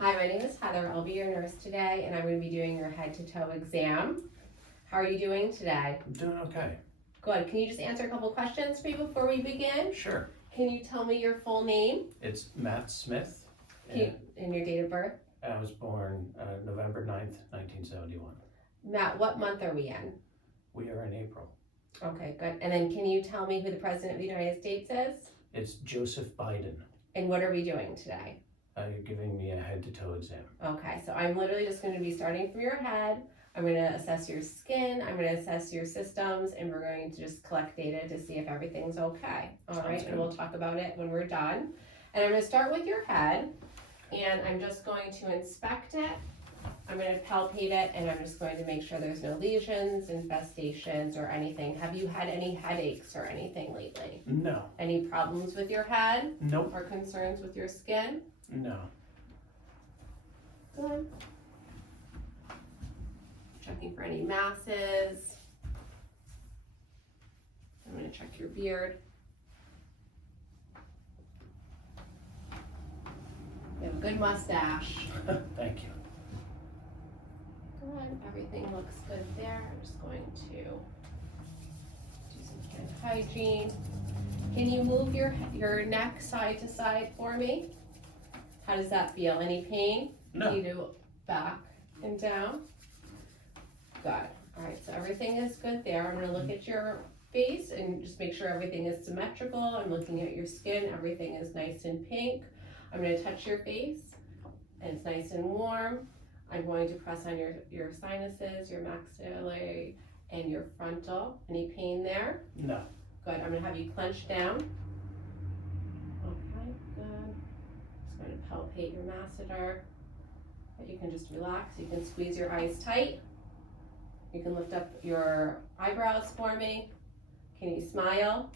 Hi, my name is Heather. I'll be your nurse today, and I'm going to be doing your head to toe exam. How are you doing today? I'm doing okay. Good. Can you just answer a couple questions for me before we begin? Sure. Can you tell me your full name? It's Matt Smith. And your date of birth? I was born November 9th, 1971. Matt, what month are we in? We are in April. Okay, good. And then can you tell me who the President of the United States is? It's Joseph Biden. And what are we doing today? You're giving me a head to toe exam. Okay, so I'm literally just going to be starting from your head. I'm going to assess your skin, I'm going to assess your systems, and we're going to just collect data to see if everything's okay. All right, and we'll talk about it when we're done. And I'm going to start with your head, and I'm just going to inspect it. I'm going to palpate it, and I'm just going to make sure there's no lesions, infestations, or anything. Have you had any headaches or anything lately? No. Any problems with your head? Nope. Or concerns with your skin? No. Good. Checking for any masses. I'm going to check your beard. You have a good mustache. Thank you. Good. Everything looks good there. I'm just going to do some hand hygiene. Can you move your neck side to side for me? How does that feel? Any pain? No. You do back and down. Good. All right, so everything is good there. I'm going to look at your face and just make sure everything is symmetrical. I'm looking at your skin. Everything is nice and pink. I'm going to touch your face, and it's nice and warm. I'm going to press on your sinuses, your maxillary, and your frontal. Any pain there? No. Good. I'm going to have you clench down. Okay, good. Just going to palpate your masseter. But you can just relax. You can squeeze your eyes tight. You can lift up your eyebrows for me. Can you smile?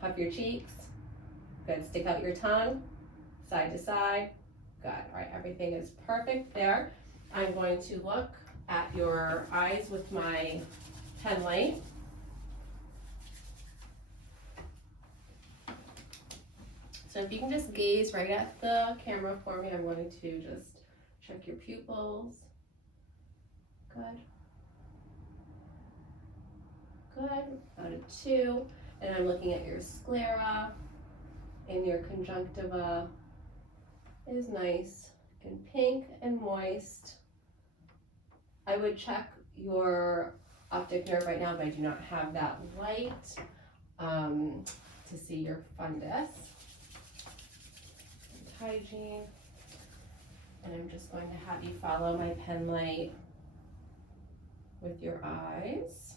Puff your cheeks. Good. Stick out your tongue, side to side. Good. All right, everything is perfect there. I'm going to look at your eyes with my pen light. So if you can just gaze right at the camera for me, I'm going to just check your pupils. Good. Good, about a 2. And I'm looking at your sclera, and your conjunctiva is nice and pink and moist. I would check your optic nerve right now, but I do not have that light to see your fundus. And hygiene. And I'm just going to have you follow my pen light with your eyes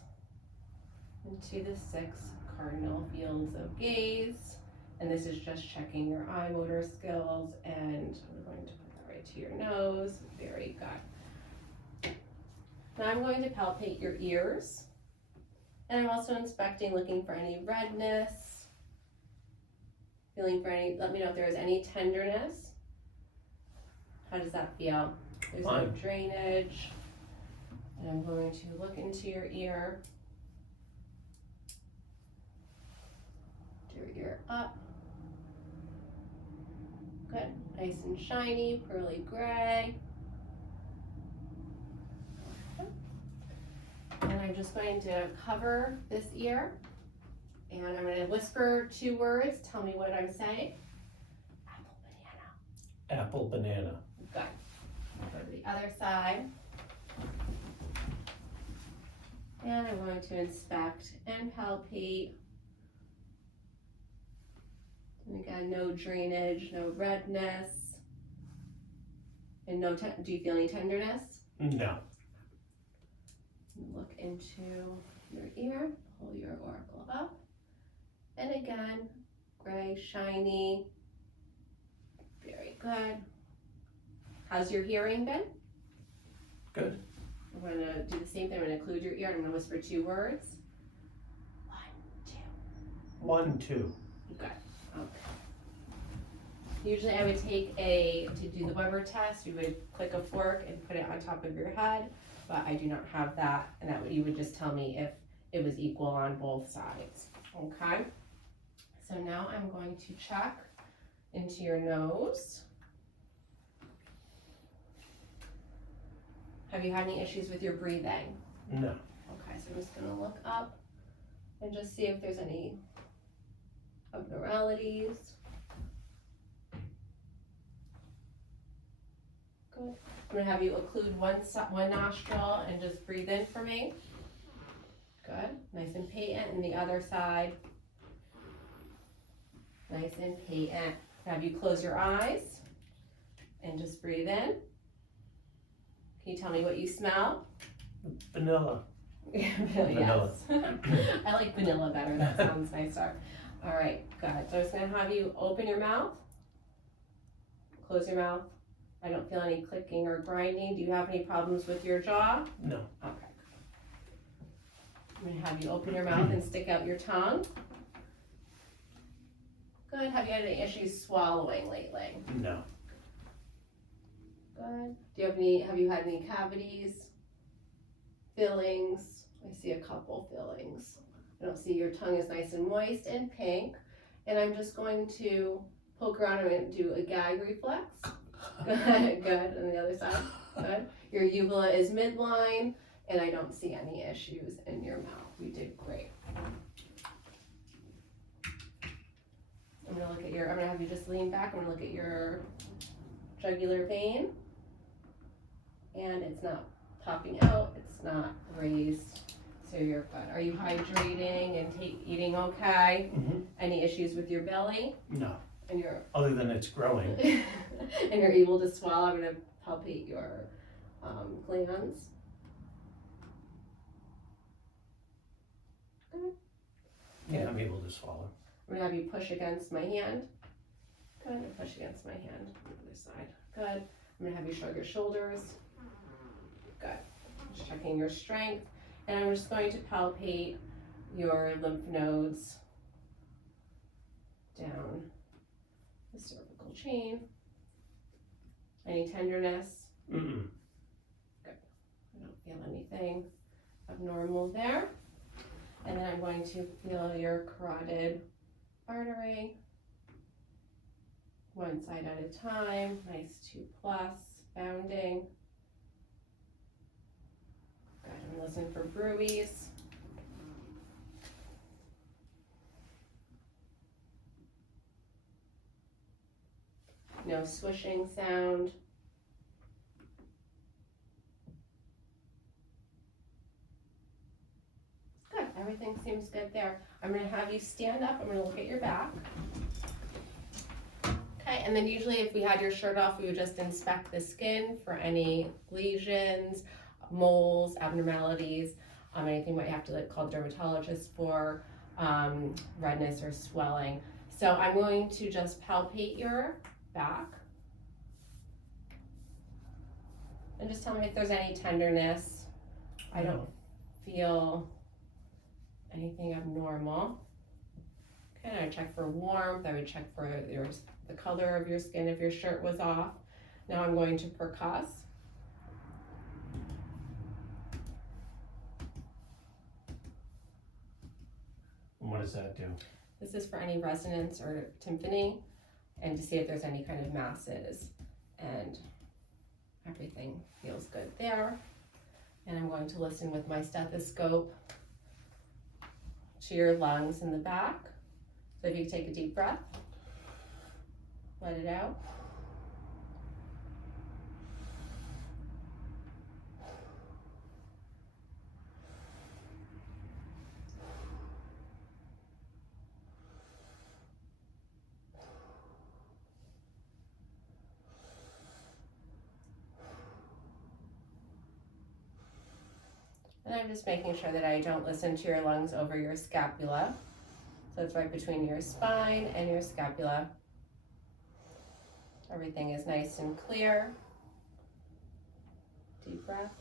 into the 6 cardinal fields of gaze. And this is just checking your eye motor skills, and I'm going to put that right to your nose. Very good. Now I'm going to palpate your ears. And I'm also inspecting, looking for any redness, feeling for any, let me know if there is any tenderness. How does that feel? There's no drainage. And I'm going to look into your ear. Your ear up. Good, nice and shiny, pearly gray. And I'm just going to cover this ear, and I'm going to whisper 2 words. Tell me what I'm saying. Apple, banana. Apple, banana. Good. Go to the other side. And I'm going to inspect and palpate. And again, no drainage, no redness, and no, do you feel any tenderness? No. Look into your ear, pull your auricle up, and again, gray, shiny, very good. How's your hearing been? Good. I'm going to do the same thing. I'm going to include your ear, and I'm going to whisper 2 words. 1, 2. 1, 2. Good. Okay. Usually I would take to do the Weber test, you would click a fork and put it on top of your head, but I do not have that, and you would just tell me if it was equal on both sides. Okay? So now I'm going to check into your nose. Have you had any issues with your breathing? No. Okay, so I'm just gonna look up and just see if there's any abnormalities. Good. I'm gonna have you occlude one nostril and just breathe in for me. Good, nice and patent, and the other side. Nice and patent. Have you close your eyes and just breathe in. Can you tell me what you smell? Vanilla. Yes. I like vanilla better, that sounds nicer. All right, good. So I'm just gonna have you open your mouth, close your mouth. I don't feel any clicking or grinding. Do you have any problems with your jaw? No. Okay. I'm gonna have you open your mouth and stick out your tongue. Good. Have you had any issues swallowing lately? No. Good. Have you had any cavities? Fillings? I see a couple fillings. I don't see your tongue is nice and moist and pink. And I'm just going to poke around. I'm going to do a gag reflex. Good. Good. On the other side. Good. Your uvula is midline, and I don't see any issues in your mouth. You did great. I'm gonna have you just lean back. I'm gonna look at your jugular vein. And it's not popping out, it's not raised, so you're good. Are you hydrating and eating okay? Mm-hmm. Any issues with your belly? No. And you're Other than it's growing. and you're able to swallow. I'm gonna palpate your glands. Good. Yeah, I'm able to swallow. I'm gonna have you push against my hand. Good, and push against my hand on the other side. Good. I'm gonna have you shrug your shoulders. Good. Just checking your strength. And I'm just going to palpate your lymph nodes down the cervical chain. Any tenderness? Mm-mm. Good. I don't feel anything abnormal there. And then I'm going to feel your carotid artery. One side at a time. Nice 2+, bounding. Good, and listen for bruise. No swishing sound. Good, everything seems good there. I'm gonna have you stand up, I'm gonna look at your back. Okay, and then usually if we had your shirt off, we would just inspect the skin for any lesions, moles, abnormalities, anything might have to call the dermatologist for, redness or swelling. So I'm going to just palpate your back. And just tell me if there's any tenderness. I don't feel anything abnormal. Okay, I check for warmth. I would check for the color of your skin if your shirt was off. Now I'm going to percuss. What does that do? This is for any resonance or tympani, and to see if there's any kind of masses, and everything feels good there. And I'm going to listen with my stethoscope to your lungs in the back. So if you take a deep breath, let it out. And I'm just making sure that I don't listen to your lungs over your scapula. So it's right between your spine and your scapula. Everything is nice and clear. Deep breath.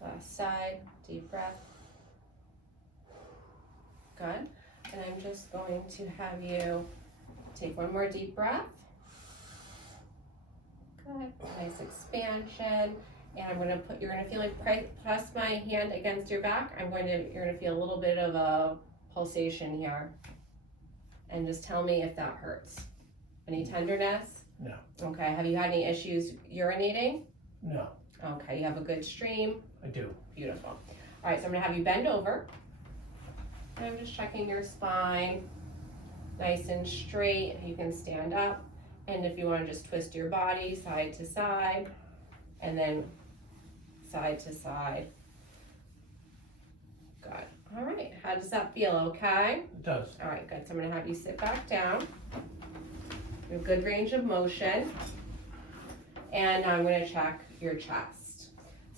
Last side, deep breath. Good. And I'm just going to have you take one more deep breath. Good. Nice expansion. And you're gonna feel like press my hand against your back. You're gonna feel a little bit of a pulsation here. And just tell me if that hurts. Any tenderness? No. Okay, have you had any issues urinating? No, Okay, you have a good stream? I do. Beautiful. All right, so I'm gonna have you bend over. And I'm just checking your spine, nice and straight. You can stand up. And if you wanna just twist your body side to side, and then side to side. Good. All right, how does that feel, okay? It does. All right, good. So I'm gonna have you sit back down. You have good range of motion. And now I'm gonna check your chest.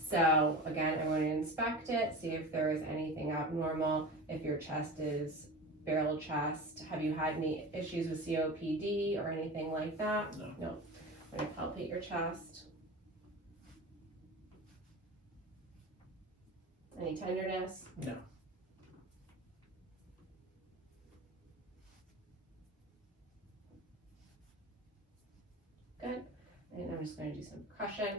So again, I'm going to inspect it, see if there is anything abnormal, if your chest is barrel chest. Have you had any issues with COPD or anything like that? No. No. I'm going to palpate your chest. Any tenderness? No. Good. And I'm just going to do some percussion.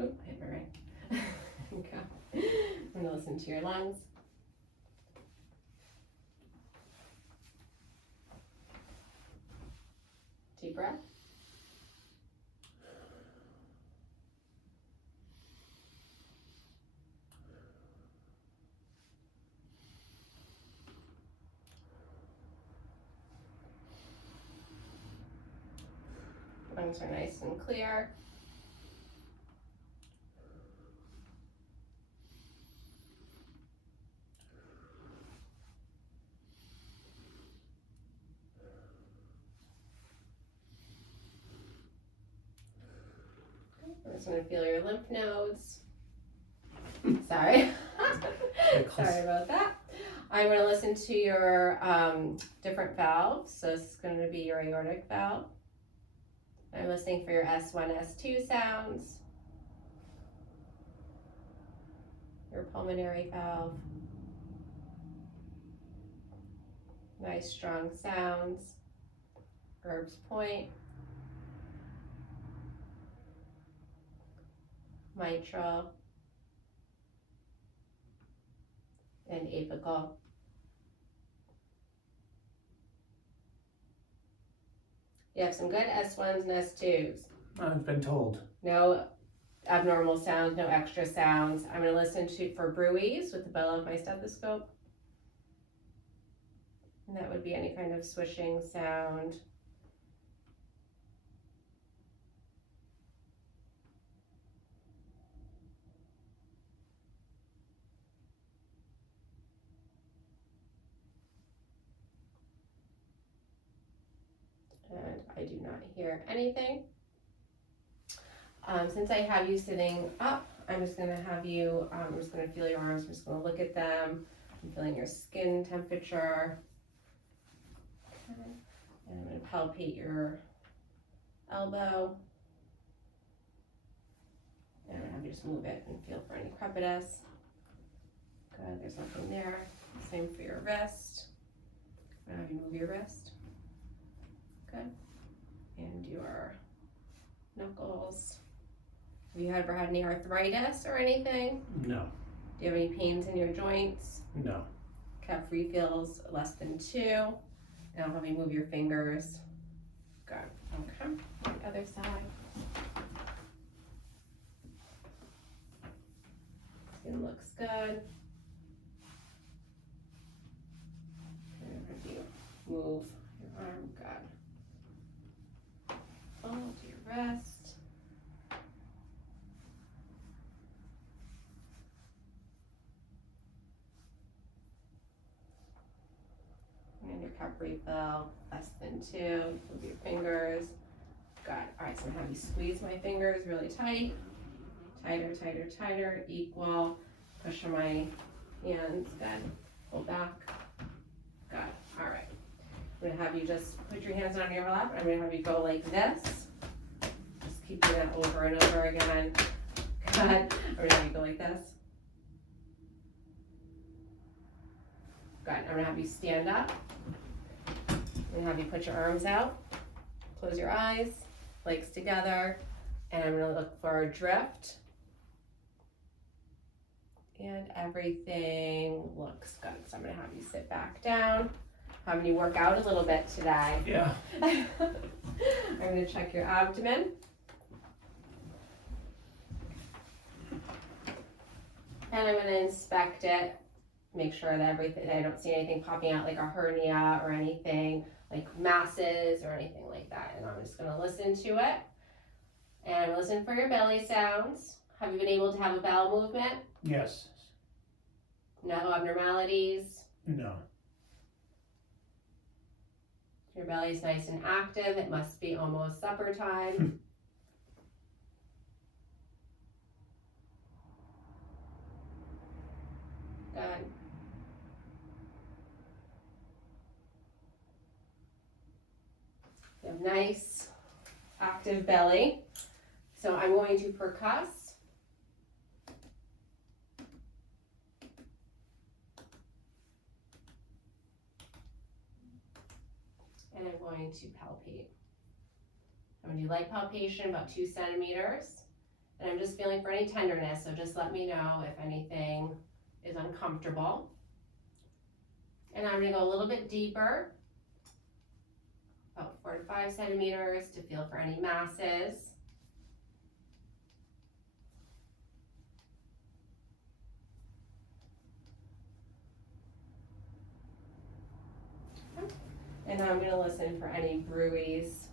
Oop, I hit my ring. Okay. I'm going to listen to your lungs. Deep breath. Lungs are nice and clear. I'm just going to feel your lymph nodes. Sorry. Sorry about that. I'm going to listen to your different valves. So this is going to be your aortic valve. I'm listening for your S1, S2 sounds. Your pulmonary valve. Nice strong sounds. Herb's point. Mitral. And apical. You have some good S1s and S2s. I've been told. No abnormal sounds, no extra sounds. I'm going to listen for bruits with the bellow of my stethoscope. And that would be any kind of swishing sound. And I do not hear anything. Since I have you sitting up, I'm just going to have you, I'm just going to feel your arms, I'm just going to look at them. I'm feeling your skin temperature. Okay. And I'm going to palpate your elbow. And I'm going to have you just move it and feel for any crepitus. Good, there's nothing there. Same for your wrist. I'm going to have you move your wrist. Good. And your knuckles. Have you ever had any arthritis or anything? No. Do you have any pains in your joints? No. Calf refills less than 2. And I'll have you move your fingers. Good. Okay. The other side. Skin looks good. And have you move your arm. Good. Fall to your rest. And your cup refill, less than 2. Move your fingers. Good. All right, so I'm gonna have you squeeze my fingers really tight. Tighter, tighter, tighter, equal. Push on my hands. Good. Pull back. Good. All right. I'm gonna have you just put your hands on your lap. I'm gonna have you go like this. Just keep doing that over and over again. Good. I'm gonna have you go like this. Good. I'm gonna have you stand up. I'm gonna have you put your arms out. Close your eyes, legs together, and I'm gonna look for a drift And everything looks good. So I'm gonna have you sit back down. Having you work out a little bit today. Yeah. I'm gonna check your abdomen. And I'm gonna inspect it, make sure that everything, I don't see anything popping out like a hernia or anything, like masses or anything like that. And I'm just gonna listen to it. And listen for your belly sounds. Have you been able to have a bowel movement? Yes. No abnormalities? No. Your belly's nice and active. It must be almost supper time. Good. You have nice, active belly. So I'm going to percuss. And I'm going to palpate. I'm going to do light palpation, about 2 centimeters. And I'm just feeling for any tenderness, so just let me know if anything is uncomfortable. And I'm going to go a little bit deeper, about 4 to 5 centimeters, to feel for any masses. And now I'm going to listen for any bruise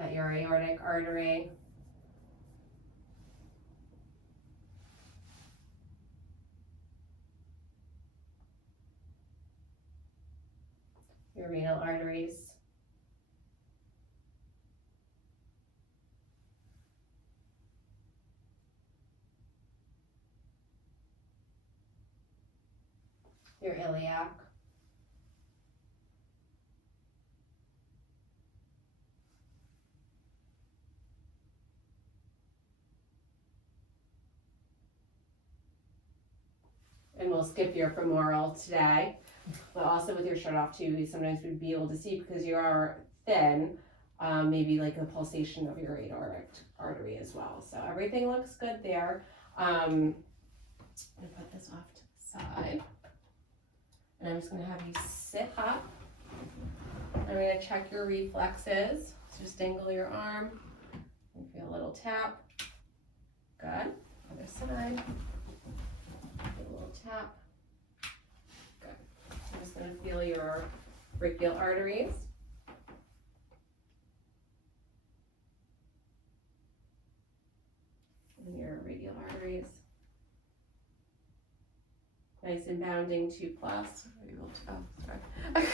at your aortic artery. Your renal arteries. Your iliac. And we'll skip your femoral today, but also with your shirt off too, sometimes we'd be able to see because you are thin, maybe like a pulsation of your aortic artery as well. So everything looks good there. I'm gonna put this off to the side. And I'm just gonna have you sit up. I'm gonna check your reflexes. So just dangle your arm and feel a little tap. Good. Other side. A little tap. Good. I'm just gonna feel your brachial arteries. And your radial arteries. Nice and bounding 2+. Are you able to, oh, sorry.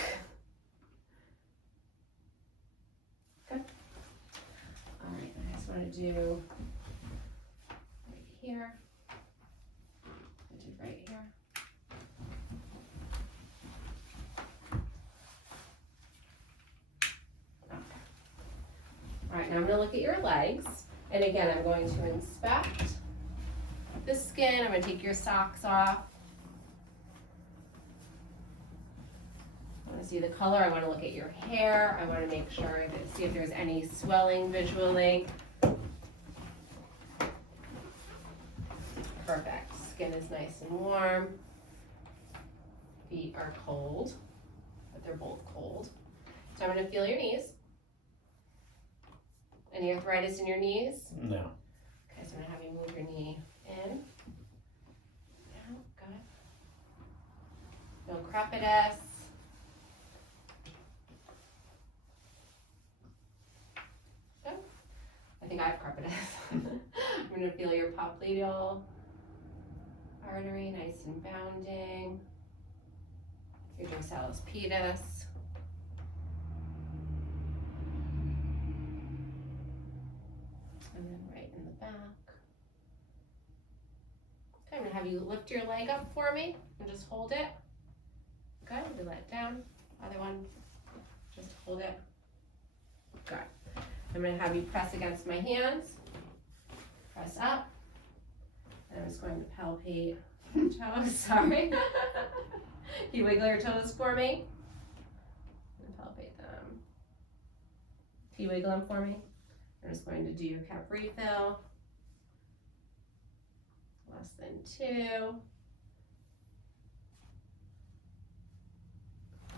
Good. All right, I just want to do right here. I did right here. Okay. All right, now I'm going to look at your legs. And again, I'm going to inspect the skin. I'm going to take your socks off. I want to see the color. I want to look at your hair. I want to make sure that see if there's any swelling visually. Perfect. Skin is nice and warm. Feet are cold, but they're both cold. So I'm going to feel your knees. Any arthritis in your knees? No. Okay, so I'm going to have you move your knee in. Now, good. No crepitus. Good. I think I have crepitus. I'm going to feel your popliteal artery, nice and bounding. Your dorsalis pedis. And then right in the back. Okay, I'm gonna have you lift your leg up for me and just hold it. Good, we let it down. Other one, just hold it. Good. I'm gonna have you press against my hands. Press up. And I'm just going to palpate toes, sorry. Can you wiggle your toes for me? And palpate them. Can you wiggle them for me? I'm just going to do your cap refill. less than 2.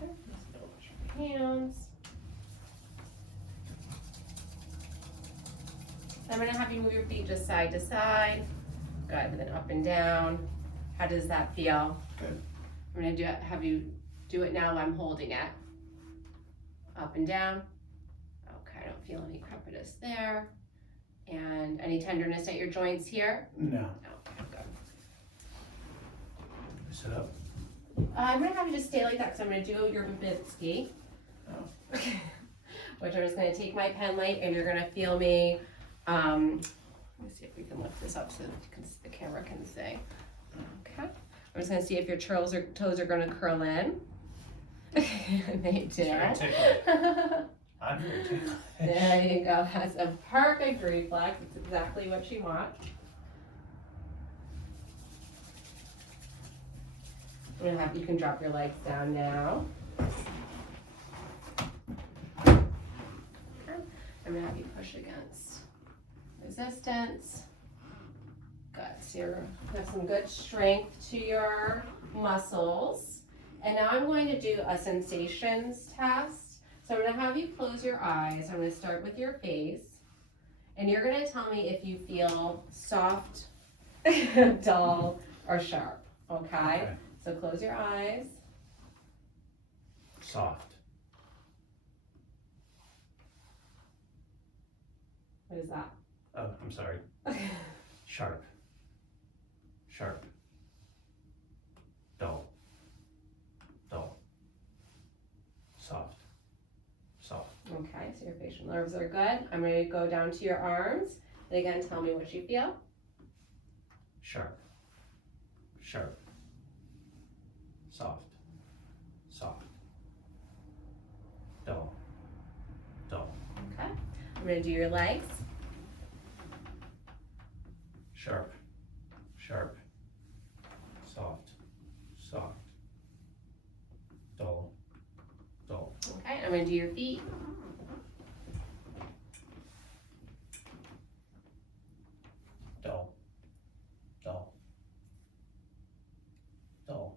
Okay, just gonna wash your hands. I'm gonna have you move your feet just side to side. Good, and then up and down. How does that feel? Good. I'm gonna have you do it now while I'm holding it. Up and down. Okay, I don't feel any crepitus there. And any tenderness at your joints here? No. Okay, good. Sit up. I'm gonna have you just stay like that because I'm gonna do your Babinski. Oh. Which I'm just gonna take my pen light and you're gonna feel me. Let me see if we can lift this up so that the camera can see. Okay. I'm just gonna see if your toes are gonna curl in. They do. It's very tickly. I'm very tickly. There you go. That's a perfect reflex. It's exactly what you want. I'm gonna have you can drop your legs down now. Okay. I'm gonna have you push against resistance. Good. So you have some good strength to your muscles. And now I'm going to do a sensations test. So I'm gonna have you close your eyes. I'm gonna start with your face. And you're gonna tell me if you feel soft, dull, or sharp, okay? So close your eyes. Soft. What is that? Oh, I'm sorry. Sharp. Sharp. Dull. Dull. Soft. Soft. Okay, so your facial nerves are good. I'm going to go down to your arms. And again, tell me what you feel. Sharp. Sharp. Soft. Soft. Dull. Dull. Okay. I'm going to do your legs. Sharp. Sharp. Soft. Soft. Dull. Dull. Okay, I'm going to do your feet. Dull. Dull. Dull.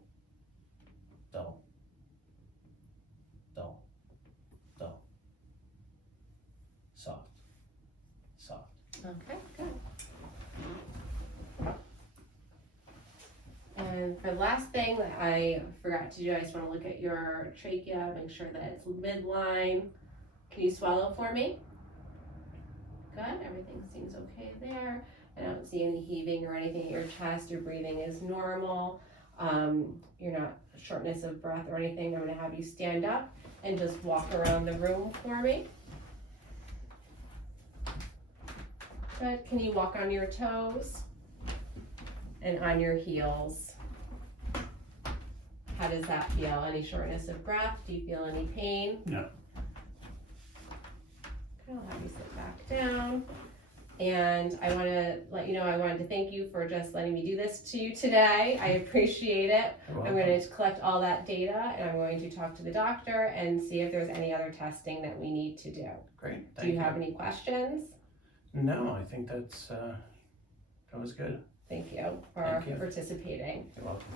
Dull. Dull. Dull. Soft. Soft. Okay, good. And for the last thing that I forgot to do, I just want to look at your trachea, make sure that it's midline. Can you swallow for me? Good, everything seems okay there. I don't see any heaving or anything at your chest. Your breathing is normal. You're not shortness of breath or anything. I'm going to have you stand up and just walk around the room for me. Good. Can you walk on your toes and on your heels? How does that feel? Any shortness of breath? Do you feel any pain? No. I'll have you sit back down. And I want to let you know I wanted to thank you for just letting me do this to you today. I appreciate it. I'm going to collect all that data and I'm going to talk to the doctor and see if there's any other testing that we need to do. Great. Thank Do you have any questions? No, I think that was good. Thank you for Thank you. participating. You're welcome.